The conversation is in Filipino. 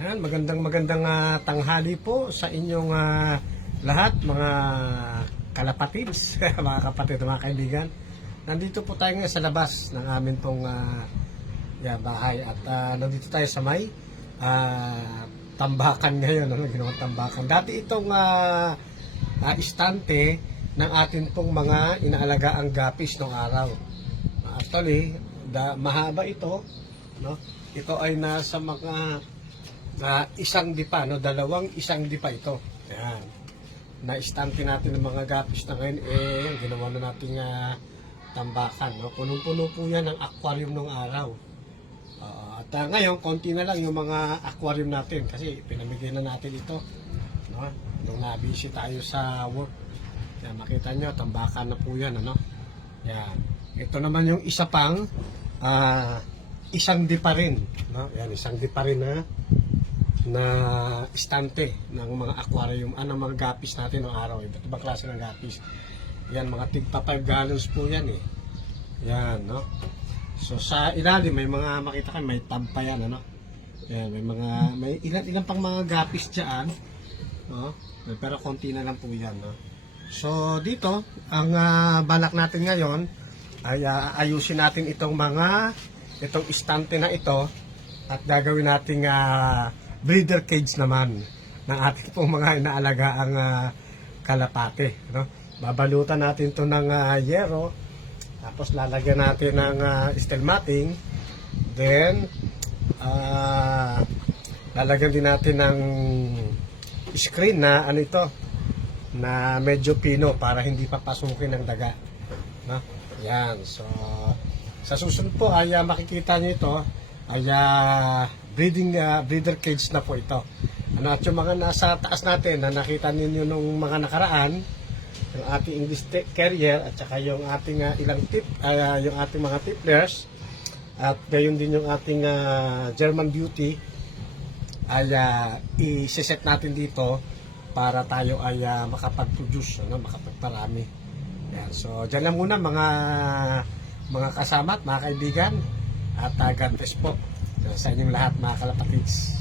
Yan, magandang tanghali po sa inyong lahat, mga kalapatids, mga kapatid, mga kaibigan. Nandito po tayo ngayon sa labas ng amin pong bahay at nandito tayo sa may tambakan ngayon, ginawang tambakan. Dati itong istante ng atin pong mga inaalagaang gapis noong araw. Actually, mahaba ito, no? Ito ay nasa mga isang dipa, no? Dalawang isang dipa ito. Ayan. Na-istante natin ng mga gapis na ngayon, ginawa na natin tambakan, no? Punong-puno po yan ng aquarium ng araw. At ngayon, konti na lang yung mga aquarium natin kasi pinamigay na natin ito, no? Nung na-busy tayo sa work. Yan, makita nyo, tambakan na po yan, ano? Yan. Ito naman yung isa pang isang dipa rin, no? Yan, isang dipa rin na istante ng mga aquarium, mga gapis natin ng araw. Iba't ibang klase ng gapis. Yan, mga tigpa 5 gallons po yan eh. Yan, no? So sa ilalim may mga makita kayo, may tampa yan, ano? Yan, may ilan pang mga gapis diyan, no? Pero konti na lang po yan, no? So dito, ang balak natin ngayon ay ayusin natin itong istante na ito at gagawin nating breeder cage naman ng ating pong mga inaalagaang kalapate, no? Babalutan natin to ng yero, tapos lalagyan natin ng steel matting, then lalagyan din natin ng screen na na medyo pino para hindi papasukin ng daga, no? Yan, so sa susunod po ay makikita nyo ito ay breeder cage na po ito. At yung mga nasa taas natin na nakita ninyo nung mga nakaraan, yung ating English carrier at saka yung ating yung ating mga tipplers at gayon din yung ating German Beauty ay i-set natin dito para tayo ay makapag-produce, makapagparami. Yan. So dyan lang muna mga kasama at mga kaibigan at God bless po sa inyong lahat, mga kalapatids.